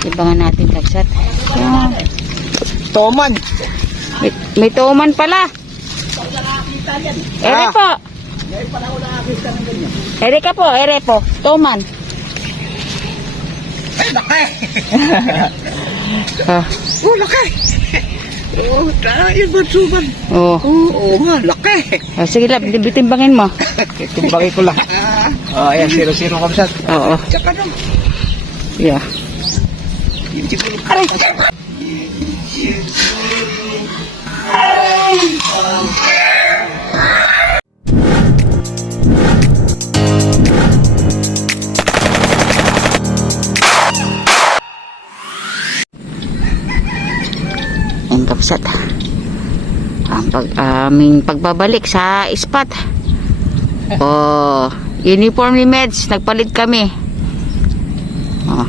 Ibangan natin kapsat. Yan. Toman. May tuman pala. Ere po. Ere ka po, ere po. Tuman. Ay, laki. Ah. Oh, laki. Oh, tayo ba suman? Oh. Oo nga, laki. Ah, sige lab, timbangin mo. Timbangin ko lang. Oh, ayan, 0-0 kapsat. Oo. Tsaka nung. Yeah. Aray. Ang kapsat. Ang aming pagbabalik sa spot. Oh, uniform ni Meds, nagpalit kami. Oh.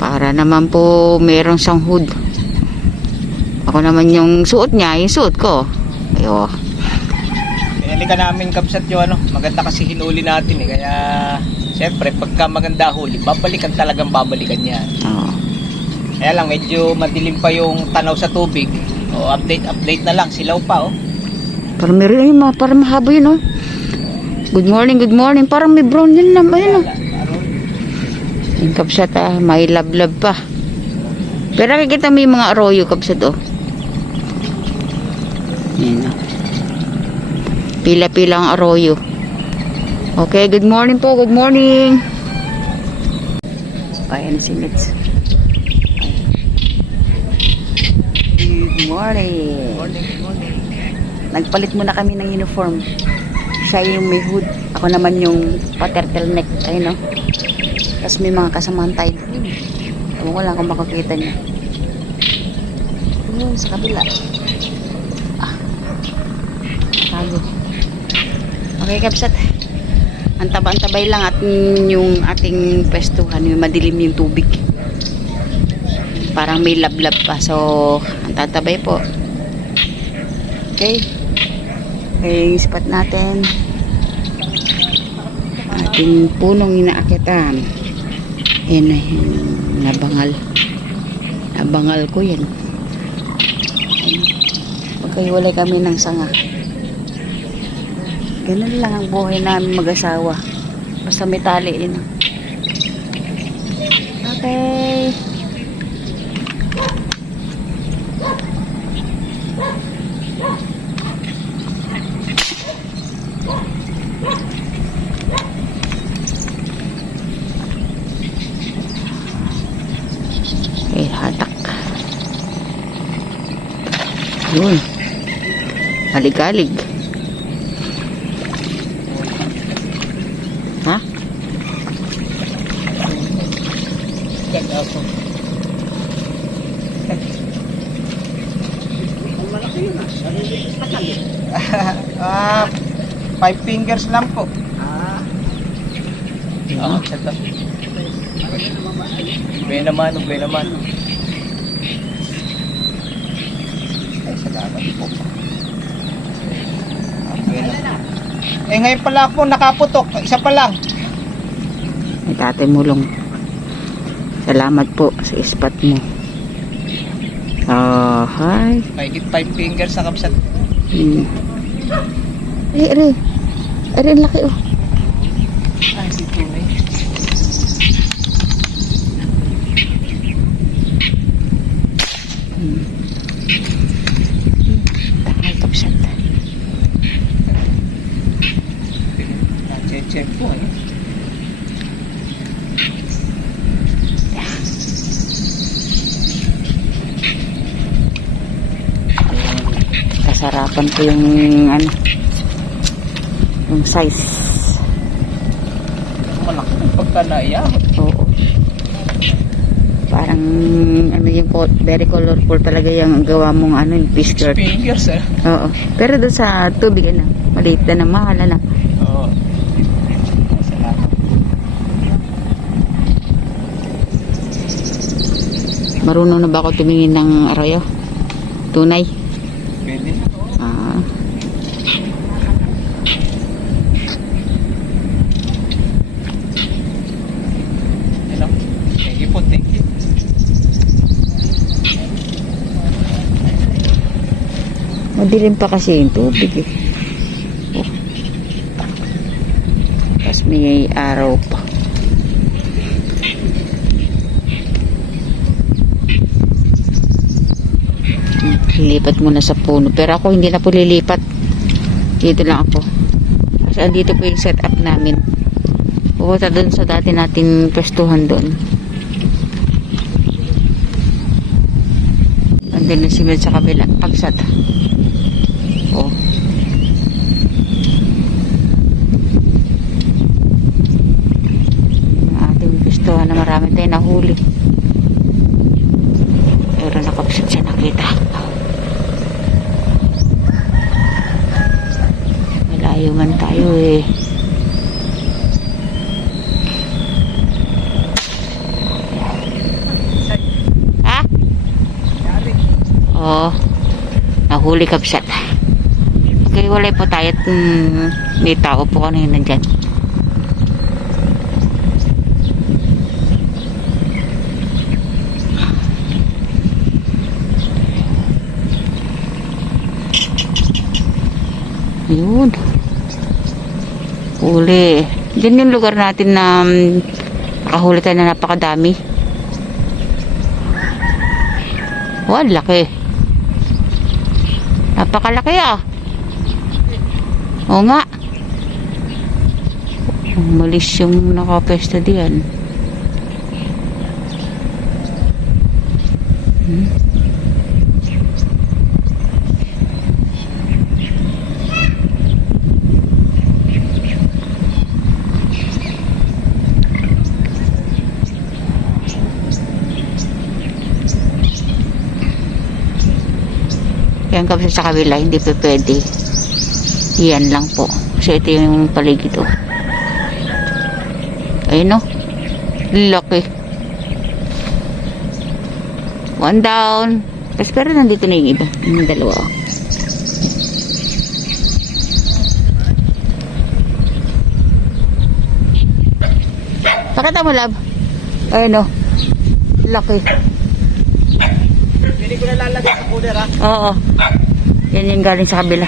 Para naman po merong siyang hood. Ako naman yung suot niya, yung suot ko. Ayo. Pinili ka namin kapsat yung ano, maganda kasi hinuli natin eh. Kaya, siyempre, pagka maganda huli, babalikan talagang babalikan niya. Oh. Kaya lang, medyo madilim pa yung tanaw sa tubig. O, update na lang, silaw pa oh. Parang meron yun, parang mahaba yun oh. Good morning. Parang may brown din na, ayun oh. Yung kapsat may lablab pa. Pero nakikita mo yung mga arroyo kapsat oh. Yan oh. Pila-pila ang arroyo. Okay, good morning po, good morning. Ayan si Mits. Good morning. Nagpalit muna kami ng uniform. Siya yung may hood. Ako naman yung pa-turtleneck. Ayun no. Tapos may mga kasamahan tayo. Ewan ko lang kung makakita niya. Yun, sa kabila. Ah. Tayo. Okay, kapsat. Antabay lang at yung ating pwestuhan, yung madilim yung tubig. Parang may lablab pa. So, antatabay po. Okay. Okay, spot natin. Ating punong inaakitan. Yan na yan. Nabangal ko yan. Magkahiwalay kami ng sanga. Ganun lang ang buhay namin mag-asawa. Basta may taliin. Okay. Hatak. Yun. Halig-halig. Ha? Ganda ako. Ang malaki yun ah. Ah, 5 fingers lang po. Ah, setup. Ubay naman. Ay, salamat po. Okay na. Eh, ngayon pala ako nakaputok. Isa pa lang. May Tatay Mulong. Salamat po sa spot mo. Oh, hi. Mahigit 5 fingers sa kapsat. Ere, ang laki oh. Ay, si Tunay. Ay, kapsat. Check po eh. Kasarapan ko yung yung size. Malaki ng pagka naiyak. Oo. Parang yung very colorful talaga yung gawa mong yung fish skirt. Fingers eh. Oo. Pero doon sa tubig maliit na mahal na. Oo. Salamat. Marunong na ba ako tumingin ng arroyo? Tunay? Pwede. Ah. Madilim pa kasi yung tubig eh. Oh. Tapos may araw pa. Lilipat muna sa puno. Pero ako hindi na po lilipat. Dito lang ako. Kasi andito po yung setup namin. Pupunta doon sa dati natin pwestuhan doon. Andun na si Mel sa kabila. Pagsat. Oh. Ating pwestuhan na marami tayong nahuli. Pero nakapsat siya nakita. Malayo man tayo eh. Ha? Oo. Nahuli kapsat. Okay, walay po tayo at may tao po kanina dyan. Ayun. Huli. Diyan yung lugar natin na nakahuli tayo na napakadami. Wow, laki. Napakalaki ah. Oo nga. Umalis yung nakapesta diyan. Yan kapsa sa kabila, hindi pa pwede. Yan lang po. Kasi ito yung paligid oh. Ayun oh. Laki. One down. Tapos pero nandito na yung iba. Yung dalawa oh. Pakita mo lab. Ayun oh. Laki. Hindi ko na lalagay sa cooler ha. Oo. Yan yung galing sa kabila.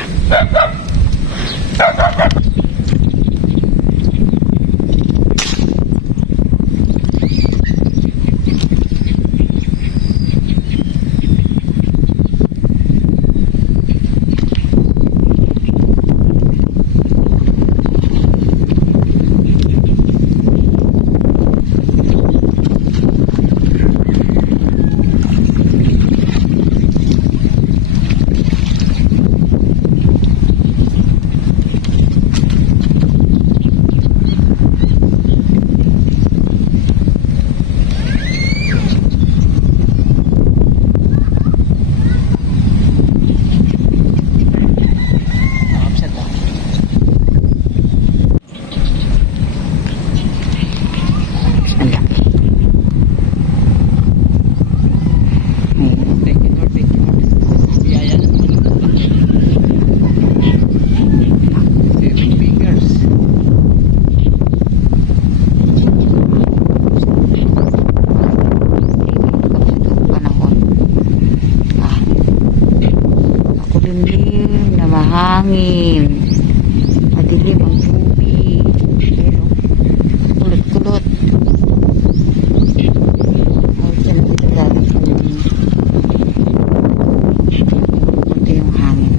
Mahangin. Madilim ang tubig. Pero, kulot-kulot. Ay, siya na dito dapat kunti yung hangin.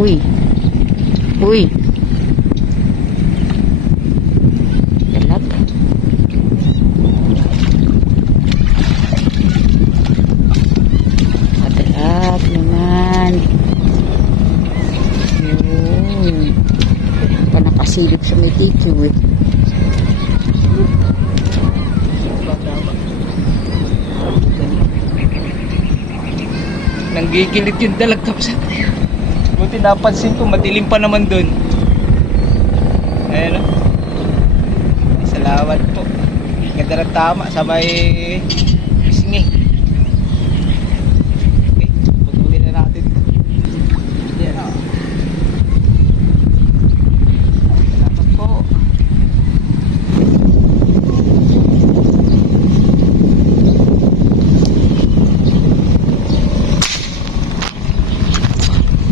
Uy. Uy. Dalag. Madalag naman. Yun. Pa nakasilip sa may tissue eh. Nanggigilid yung dalag kapsat. Buti napansin ko, madilim pa naman dun. Ayan o. Salamat po. Ganda ng tama sa may pisngi. Okay, putulin na natin ito. Yan. Salamat po.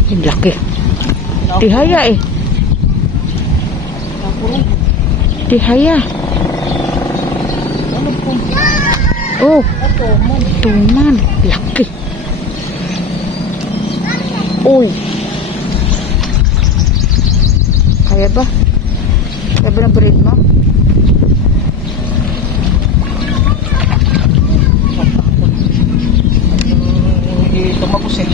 Ang laki. Tihaya eh. Tihaya. Ano po? Oh, tuman. Laki. Uy. Kaya ba? Kaya ba na breed mo? Hindi tumagos eh.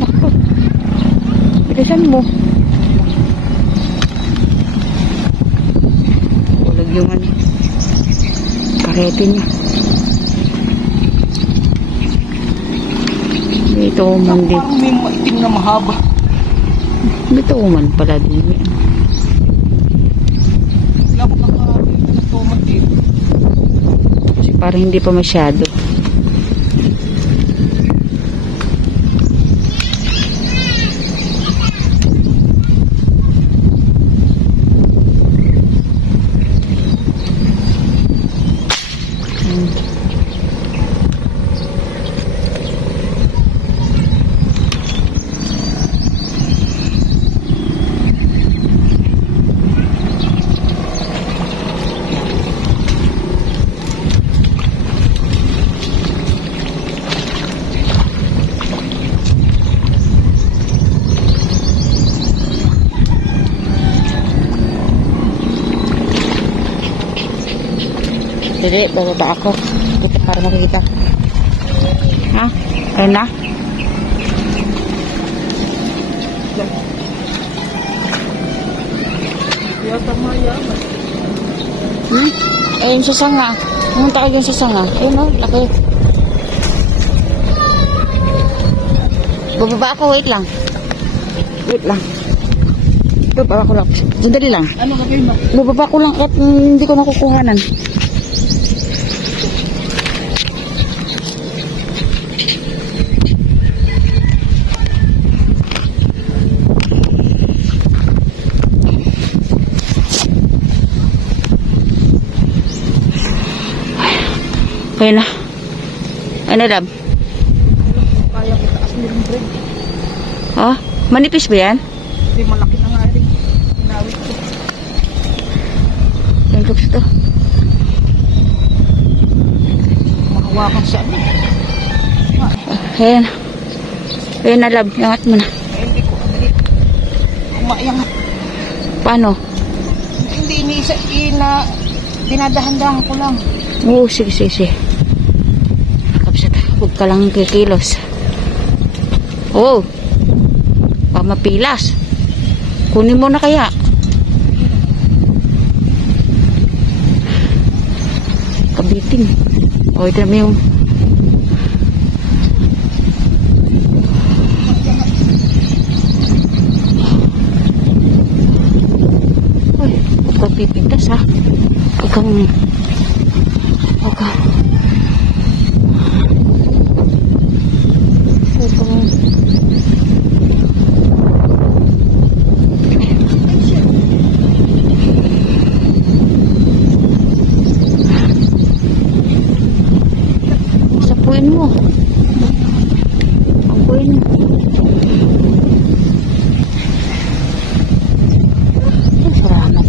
Naku. Bilisan mo. Ulag yung ano. Karete niya. May tuman din. Parang may maitim na mahaba. May tuman pala din yan. Wala ko nakakita na tomat dito. Kasi parang hindi pa masyado. Dili, bababa ako. Dito para makikita. Ha? Ayun na? Yata mayaman. Ayun sa sanga. Pumunta ka dyan sa sanga. Ayun o, laki. Bababa ako, wait lang. Wait lang. Bababa ko lang. Sandali lang. Ano ka kayo ba? Bababa ko lang at hindi ko nakukuhanan. Ayun na. Ano, Rab? Kaya ko taas mo yung bread. Oh, manipis ba yan? Hindi, malaki na nga rin. Inawit ko. Yung looks to. Makawakan siya. Ayun. Ayun na, Rab. Yangat mo na. Hindi ko. Hindi. Umayangat. Paano? Hindi, dinadahan-dahan ko lang. Oo, sige, sige, sige. Kapsat, huwag ka lang kikilos. Oo. Mapilas. Kunin mo na kaya. Kabiting. O, ito naman yung... Uy, huwag kang pipintas ha. Huwag kang... Huwag kang... Huwag kang... Sapuin mo. Sapuin mo. Salamat.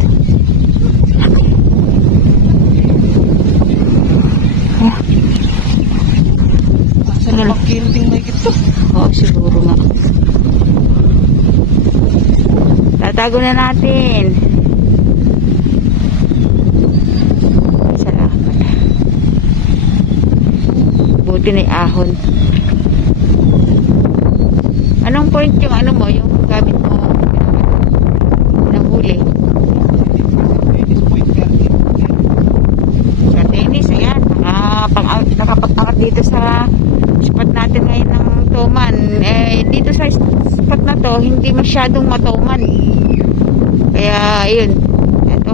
Saan na magkilding may ito? Oo, siguro nga. Tatago na natin. Salamat. Buti na yung ahon. Anong point yung ano mo, yung gamit mo ng huli? Sa tennis, ayan. Nakapag-angat dito sa spot natin ngayon ng Toman. Eh, dito sa spot na to, hindi masyadong matoman. Kaya, ayun. Ito,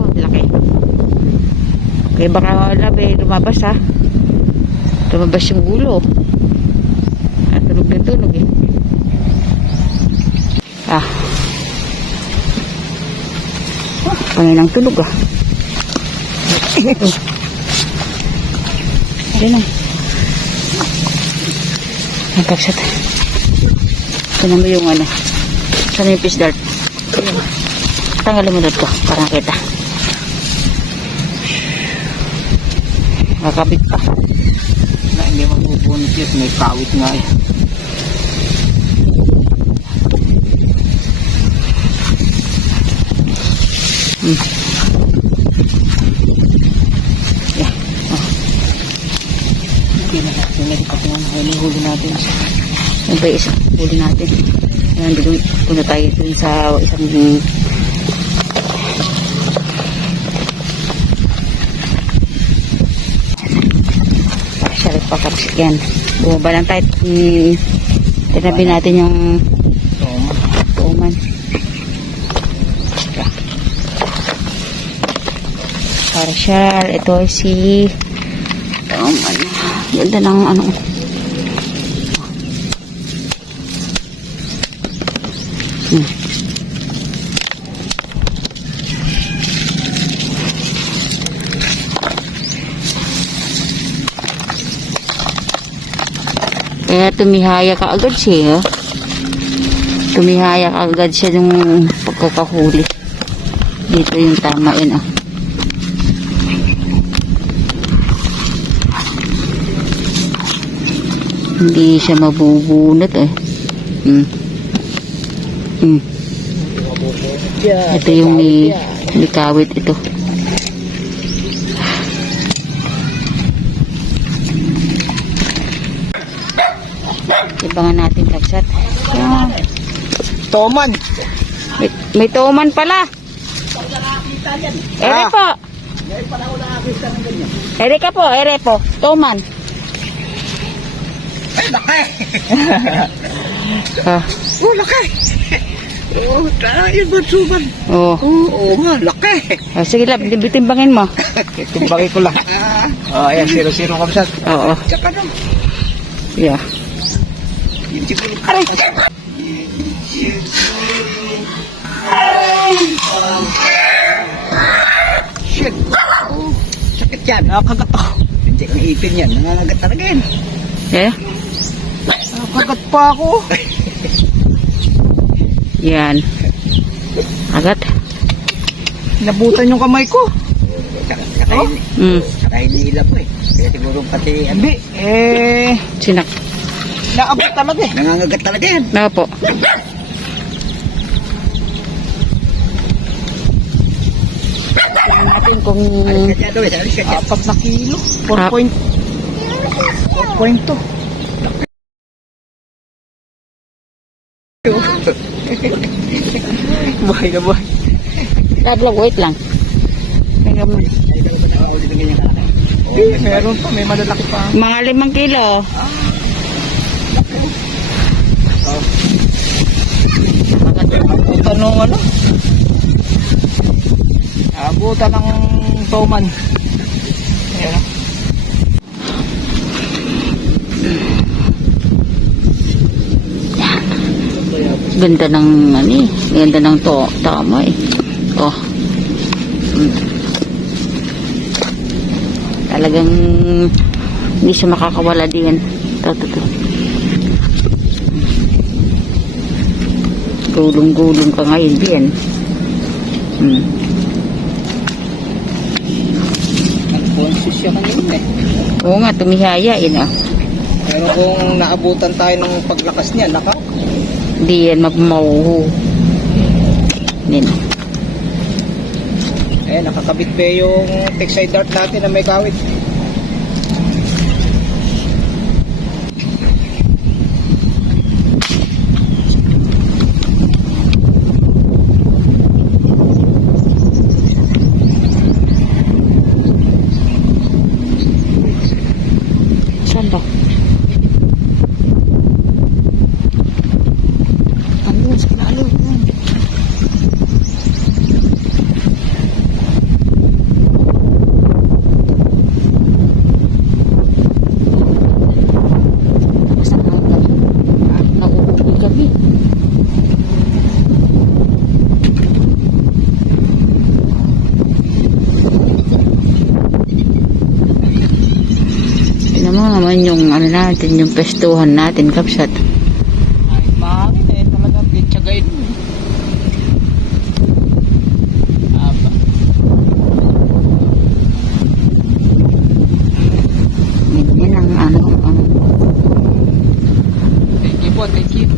Kaya baka labi, lumabas ha. Lumabas yung ulo. Tunog na tunog eh. Pangilang tunog ah. Ayun na. Ang kagsat. Tignan mo yung ano. Saan yung fish dart? Tanggalin mo dart ko para nakita. Nakakabit pa. Na, hindi mabubunot yun. May kawit nga eh. Yeah. Okay na. Tingnan ko yung huli natin. Yan ba isa huli natin. Ayan, punta tayo dun sa isang sarap pa kapsik yan. Bumaba lang tayo. Tinabi natin yung tuman. Partial. Ito ay si tuman. Ganda ng ano. Kaya tumihaya ka agad siya. Tumihaya ka agad siya nung pagkakahuli. Dito yung tama yun ah. Hindi siya mabubunot eh. Ito yung may kawit ito. Ibangan natin kagsat. Toman. May tuman pala. Ere po. Ere ka po, ere po. Tuman. Ay, laki! Oh, laki! Oh, tayo ba suman? Oo nga, laki! Sige lang, bitimbangin mo. Timbangin ko lang. Ayan, 0-0 kapsat. Oo. Tsaka nung. Yeah. Aray! Shit! Oh, sakit yan. Nakakagat ako. Hindi ang ipin yan. Nangangagat talaga yan. Eh? Nakakagat pa ako. Yan. Agat. Nabutan yung kamay ko. Saka hinihila po eh. Kaya siguro pati... Hindi. Sinak. Naabot talaga eh. Nangangagat talaga yan. Naka po. Tingnan natin kung... 4 na kilo. 4.2. Buhay na buhay. Wait lang. Tingnan mo. Meron pa. May malalaki pa. Mga 5 kilo. Abutan ng ano? Abutan ng toman. Ayan. Ganda ng ano eh. Ganda ng tama eh. Oh. Talagang hindi siya makakawala din. Ito. Gulong-gulong ka ngayon din. Nag-conscious siya kanina eh. Oo nga, tumihaya eh na. Pero kung naabutan tayo ng paglakas niya, Hindi yan magmauho. Nino. Nakakabit pa yung textile dart natin na may kawit. Saan ba? Sa lalo. natin yung pestuhan natin, kapsat. Kahit mahangin eh, talagang titsagain mo. Aba. Yan ang ano. Thank you po, thank you.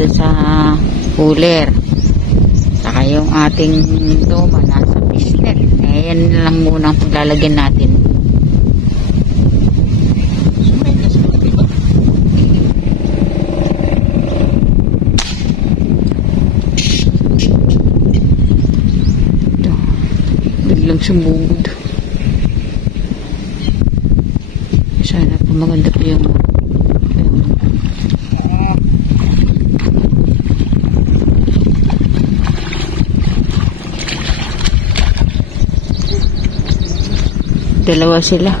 Doon sa cooler, saka yung ating doma nasa pisnet. Yan lang muna ang paglalagyan natin. Ito, biglang sumugod. Sana po maganda po yung dalawa sila.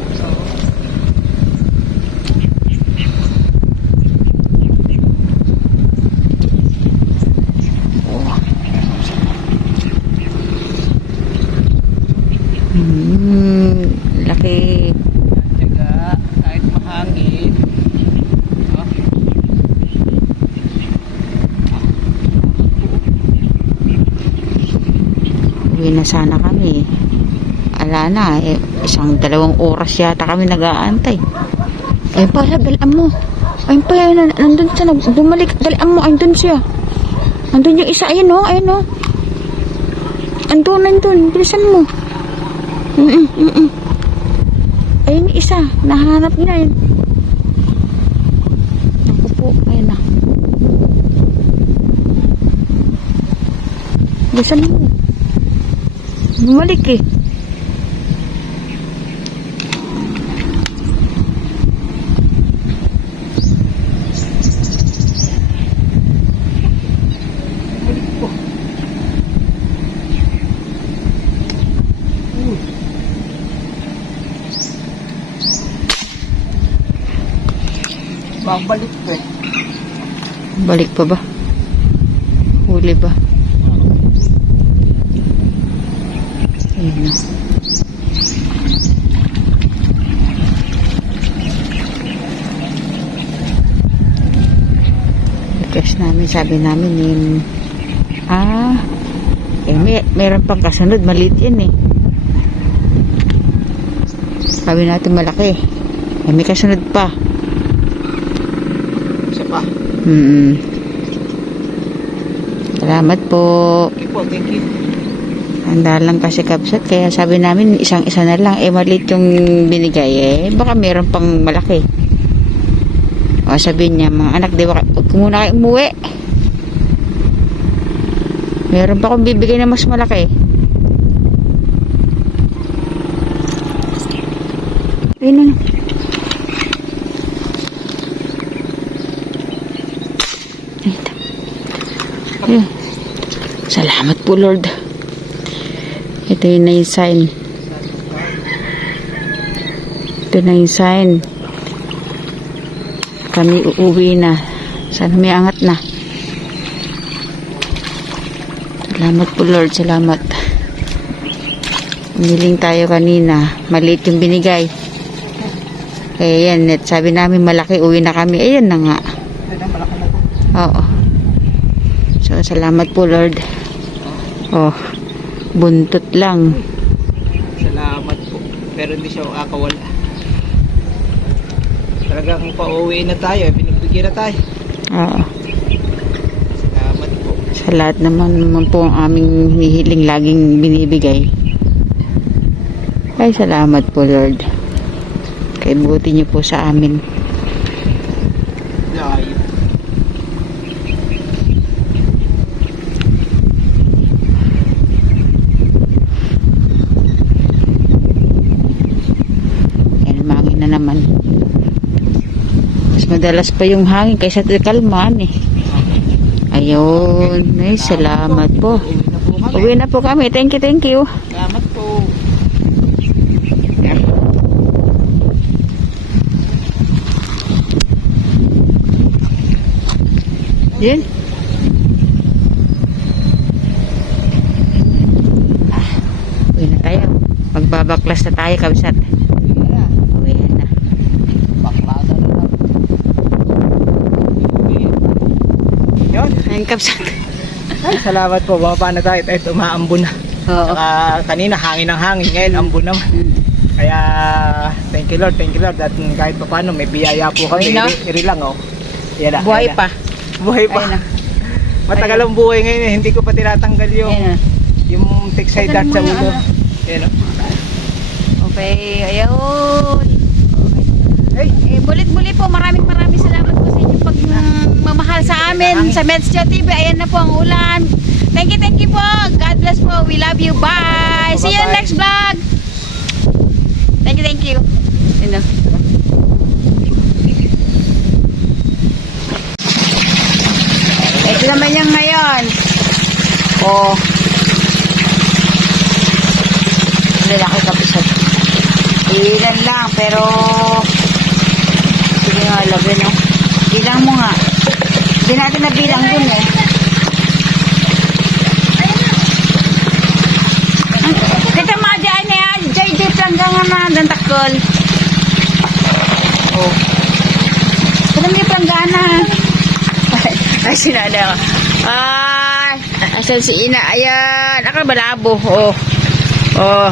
Laki. Tsaga, kahit mahangin. Uwi na sana kami. Ala na, isang 2 oras yata kami nag-aantay. Ayun pala, dalaan mo. Ayun pala, nandun siya, bumalik, dalaan mo, ayun dun siya. Nandun yung isa, ayun o, ayun o. Andun, bilisan mo. Ayun yung isa, nahanap niya yun. Naku po, ayun na. Bilisan mo. Bumalik eh. Babalik pa eh. Balik pa ba? Huli ba? Ayun na. Request namin, sabi namin yun. Meron pang kasunod, maliit yan eh. Sabi natin malaki. May kasunod pa. Pa. Salamat po. Thank you po, thank you. Handa lang kasi kapsat, kaya sabi namin isang-isa na lang. Maliit yung binigay baka meron pang malaki. O sabihin niya, mga anak, di ba, huwag muna kayo umuwi. Meron pa akong bibigay na mas malaki. Ayun na. Ayun. Salamat po, Lord. Ito yun na yung sign. Ito na yung sign. Kami uuwi na. Sana may angat na. Salamat po, Lord. Salamat. Umiling tayo kanina. Maliit yung binigay. Kaya yan. Sabi namin malaki. Uwi na kami. Ayan na nga. Oo. So, salamat po, Lord. Oh, buntot lang. Salamat po. Pero hindi siya makakawala. Talagang pauwi na tayo. Pinagbigyan na tayo. Oo. Salamat po. Sa lahat naman po ang aming hinihiling laging binibigay. Ay, salamat po, Lord. Kay buti niyo po sa amin. Layo. Yan, mangin na naman. Mas madalas pa yung hangin kaysa kalmaan eh. Ayun. Ay, salamat po. Uwi na po kami. Thank you, thank you. Salamat po. Yun. Uwi na tayo. Magbabaklas na tayo, kabsat. Uwi na. Baklasa na lang. Yun. Ayun, kabsat. Ay, salamat po. Bumaba na tayo. Ito, umaambon na. Oo. Saka kanina hangin ng hangin. Ngayon, ambon naman. Mm. Kaya, thank you Lord. Thank you Lord. At kahit pa paano, may biyaya po kami. Uy, no? Iri lang, oh. Yan na, Buhay yan na. pa. Buhay pa. Ayun na. Matagal ang buhay ngayon. eh. Hindi ko pa tinatanggal Ayun na. yung tick-side dart sa ulo. Yan, oh. Okay, ayun. Hey. Muli po, maraming salamat po sa inyong pagmamahal sa amin sa Medshow TV. Ayan na po ang ulan. Thank you po. God bless po. We love you. Bye. See you next vlog. Thank you. Yun na. Ito naman yung ngayon. Oh. Lalaki kapisat. Ilan lang, pero sige nga, labi, no? Bilang mo nga. Hindi natin nabilang dun, eh. Kita mga dyan, eh. Jay deep lang nga na, dantakol. Oh. Ito may planggana. Ay, sinada ko. Ay, asan si Ina? Ayan. Aka balabo. Oh. Oh.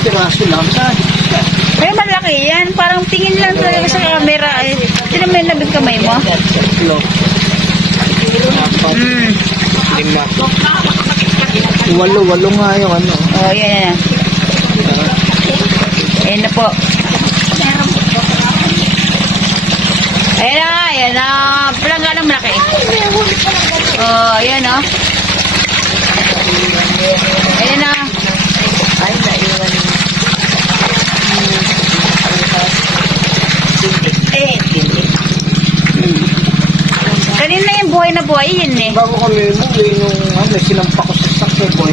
Piraso lang. Saan? Ay, malaki yan. Parang tingin lang talaga sa camera. Eh. Sino may nabig kamay mo? Mm. Lima. Walo nga yung ano. Oh, yan. Ayan na po. Ayan na. Palangga ng malaki. Oh, ayan o. Ayan na. Ay, naiwan. Kanina yung buhay na buhay yun eh. Bago kami umuwi, may sinampa ko sa sakyo boy.